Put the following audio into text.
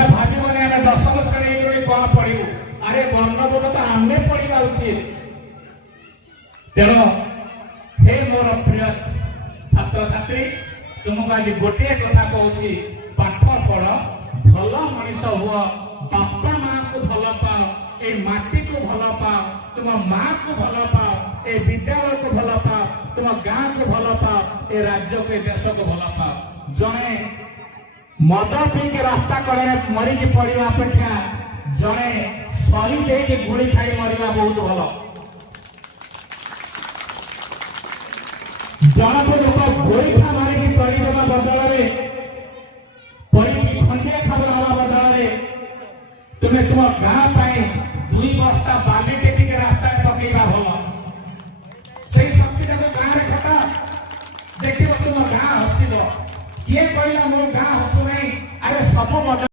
तुम भावने आम 10वीं श्रेणी कौन पढ़ू अरे वर्णबोध तो आम पढ़ा उचित तेणु हे मोर प्रिय छात्र छात्री तुमको आज गोटे कथा कहूँ पाठ पढ़ भल मनीष हुआ बापा माँ को भल पाओ ए माटी को भल पाओ तुम माँ को भल पाओ ए विद्यालय को भल पाओ तुम गाँ को भल पाओ ए राज्य को देश को भल पाओ जड़े मद पी के रास्ता कड़े मरिकी पड़ा अपेक्षा जड़े सरी दे गुड़ी खाई मरवा बहुत भल जन को लोक गोईठा मारिकी तरीदेवा बदल पड़ी खंडिया खबर हवा बदल तुम्हें तुम गाँ पाई 2 बस्ता बाली टेक रास्ता पकेबा भल से शक्ति जाक गाँव में खटा देख तुम गाँ हसब किए कहला मोर गाँ हसु नहीं अरे सब